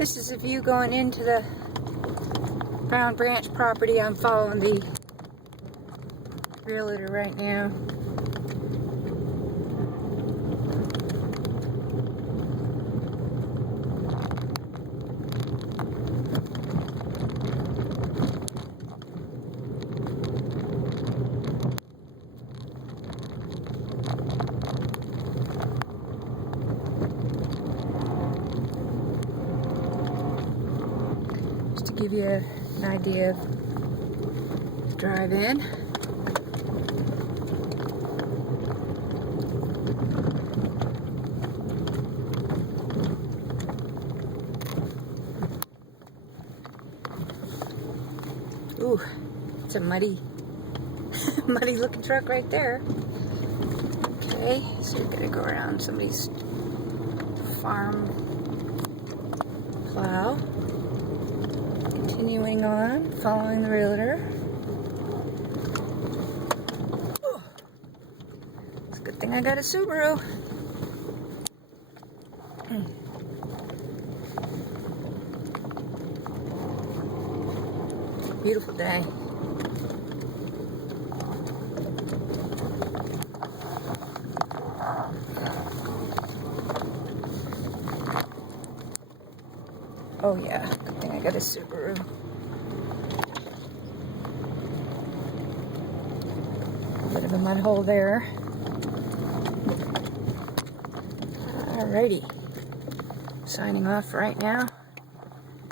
This is a view going into the Brown Branch property. I'm following the realtor right now. Just to give you an idea of the drive-in. Ooh, it's a muddy looking truck right there. Okay, so you're gonna go around somebody's farm plow. Continuing on, following the realtor. Ooh, it's a good thing I got a Subaru. Beautiful day. Oh yeah, good thing I got a Subaru. A bit of a mud hole there. Alrighty. Signing off right now.